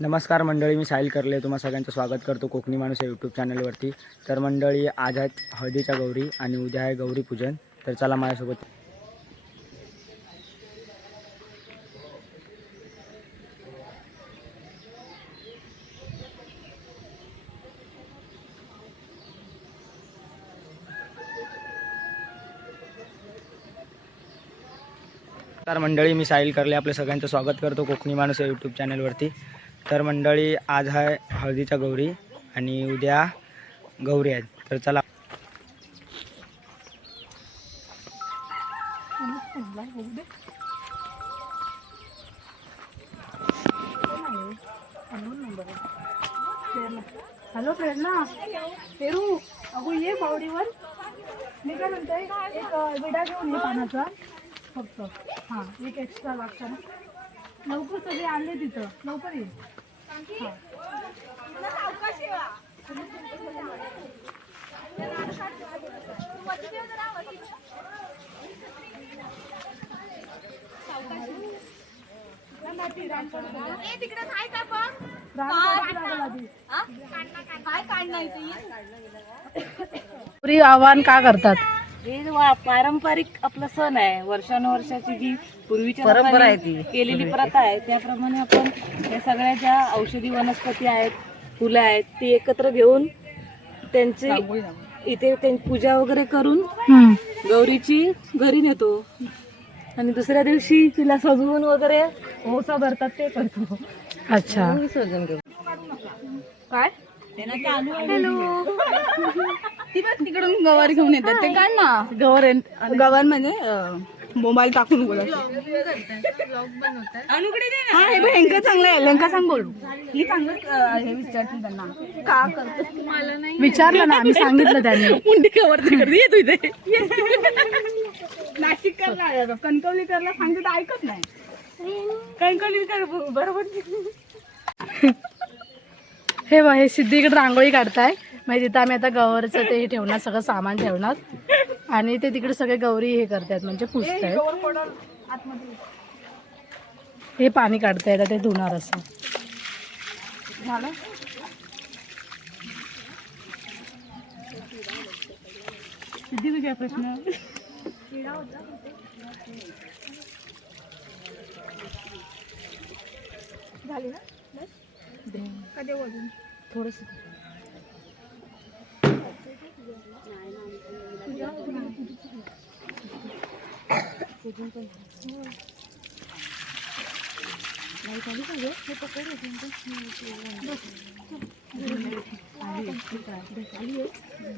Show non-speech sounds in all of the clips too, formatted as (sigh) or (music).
नमस्कार मंडळी मी साहिल करले. तुम्हा सगळ्यांचं स्वागत करतो कोकणी माणूस या यूट्यूब चॅनलवरती तर मंडळी आज आहेत हळदीच्या गौरी आणि उद्या आहे गौरी पूजन. तर चला माझ्यासोबत. तर मंडळी मी साहिल करले. आपल्या सगळ्यांचं स्वागत करतो कोकणी माणूस या यूट्यूब चॅनलवरती तर मंडळी आज आहे हळदीच्या गौरी आणि उद्या गौरी आहेत. तर चला. हॅलो प्रेरणा. पेरू अगो ये बावडीवर. मी काय म्हणते एक विडा घेऊन ये पानाचा. फक्त. हां एक एक्स्ट्रा लागतं ना. लवकर सगळे आणले तिथं. लवकर ये. हां? आव्हान का करतात? हे वा- पारंपरिक आपला सण आहे वर्षानुवर्षाची जी पूर्वीच्या परंपरा आहे लोकांनी केलेली प्रथा आहे त्याप्रमाणे आपण या सगळ्या ज्या औषधी वनस्पती आहेत फुलं आहेत ती एकत्र घेऊन त्यांची इथे त्यांची पूजा वगैरे करून गौरीची घरी नेतो. आणि दुसऱ्या दिवशी तिला सजवून वगैरे ओसा भरतात ते करतो. अच्छा. विसर्जन ती बघ तिकडून गवार घेऊन येतात. ते काय ना. गवर गवार म्हणजे मोबाईल टाकून बोलत हा हे बघ हेंका चांगलं आहे. लंका सांग बोलू. ही चांगलं हे विचारतील त्यांना. का करतो मला नाही विचारलं ना आम्ही सांगितलं त्यांनी. मुंडी कवर तिकडे. येतो इथे. नाशिककरला कणकवलीकरला सांगते तर ऐकत नाही. कणकवलीकर बरोबर. हे बघ हे सिद्धीकडे रांगोळी काढताय. म्हणजे तिथं आम्ही आता गवरचं ते हे ठेवणार सगळं सामान ठेवणार. आणि ते तिकडे सगळे गौरी हे करतायत म्हणजे पुसतायत. हे पाणी काढतायत आता ते धुणार असं. झालं सिद्धी तुझ्या प्रश्न? थोडस.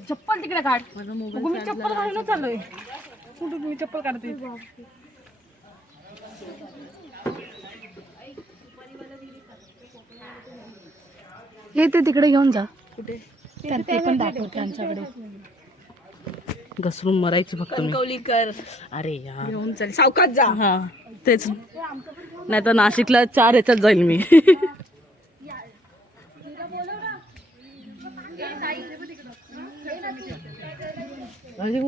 चप्पल तिकडे काढ. मी चप्पल घालूनच चाललोय कुठे मी चप्पल काढते हे ते तिकडे घेऊन जा. त्यां- ते पण दाखव त्यांच्याकडे घसरून मरायची फक्त मी. अरे यार. घेऊन चल. सावकाश जा. हा तेच. नाही तर नाशिकला चार ह्याच्यात जाईल मी. हळदी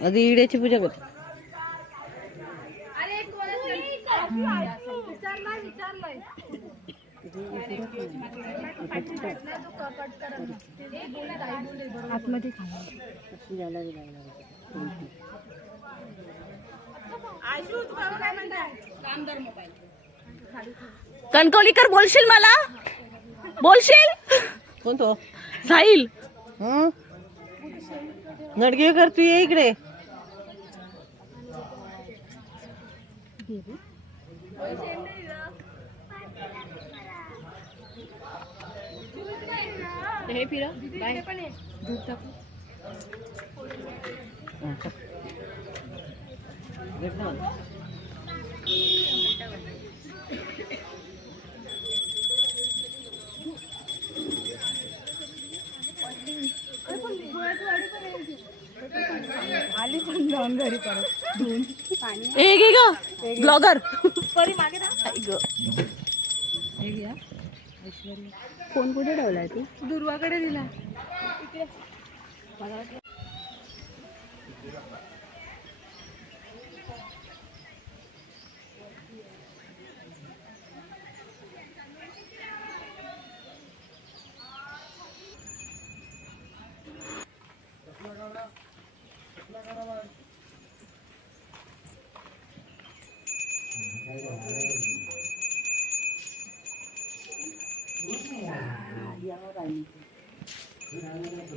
आधी इड्याची पूजा कर बोलशील मला बोलशील? कोण तो साहिल. नडगे कर तू ये इकडे. हे फिरा बाय. आली पण जाऊन घरी परत. धुवून. एक ग ब्लॉगर. परी मागे फोन कुठे ठेवलाय तू? दुर्वाकडे दिला.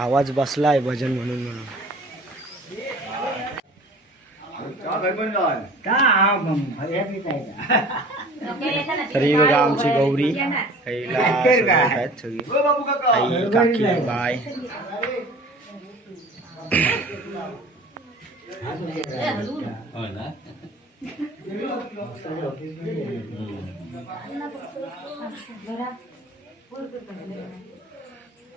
आवाज बसलाय भजन म्हणून म्हणून. तर बघा आमची गौरी. आहेत सगळी. आई काकी बाय.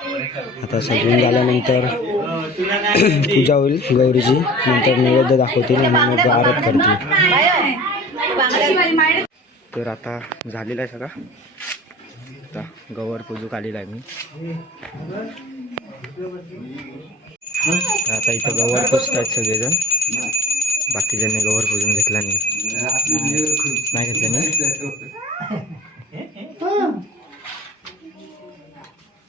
आता सजवून झाल्यानंतर (clears throat) पूजा होईल गौरीची. नंतर नैवेद्य दाखवतील आणि मग आरत करतील. तर आता झालेला आहे सगळा. आता गवर पूजूक आलेला आहे मी. आता इथं गवर आहेत सगळेजण. बाकीच्यांनी गवर पुजून घेतला नाही. नाही नाही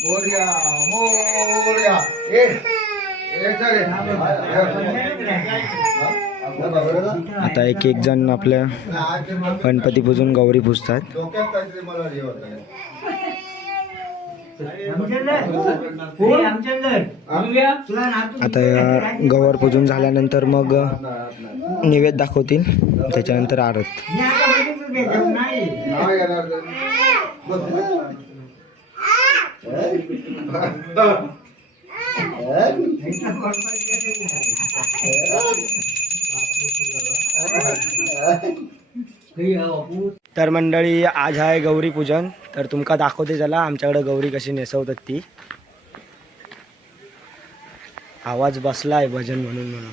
मोर्या मोर्या ए ए चले आता एक एक जण आपल्या गणपती पूजून गौरी पूजतात डोक्यात काहीतरी मला हे होत आता या गौर पूजून झाल्यानंतर मग निवेद दाखवतील. त्याच्यानंतर आरत. बस. (laughs) तर मंडळी आज आहे गौरी पूजन. तर तुमका दाखवते चला आमच्याकडे गौरी कशी नेसवतात ती. आवाज बसलाय भजन म्हणून म्हणून.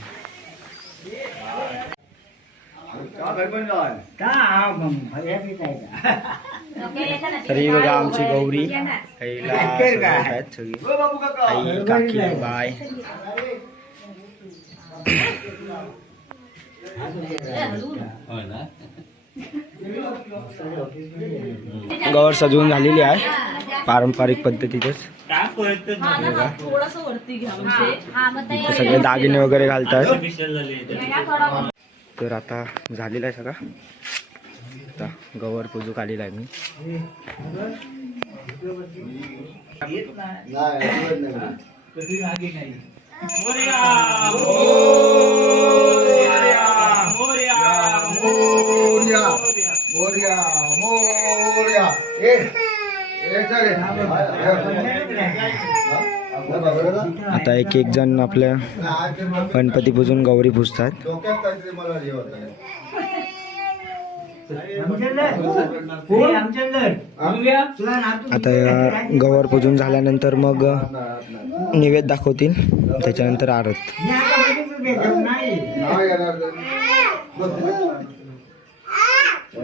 तरी बघा आमची गौरी. काकी बाय गवर सजवून झालेली आहे. पारंपरिक पद्धतीतच. सगळे दागिने वगैरे घालतात. तर आता झालेला आहे सगळा. आता गवर पूजूक आलेला आहे मी. मोर्या. मोर्या मोर्या ए ए चले आता एक एक जण आपल्या गणपती पूजून गौरी पूजतात. हे आता या गौर पूजून झाल्यानंतर मग निवेद दाखवतील. त्याच्यानंतर आरत नाही येणार तर. बस.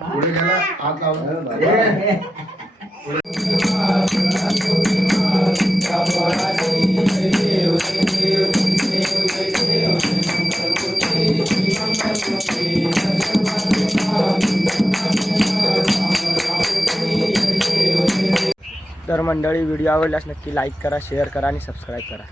पुढे गेला हात हे. तर मंडळी व्हिडिओ आवडल्यास नक्की लाईक करा शेअर करा आणि सबस्क्राईब करा.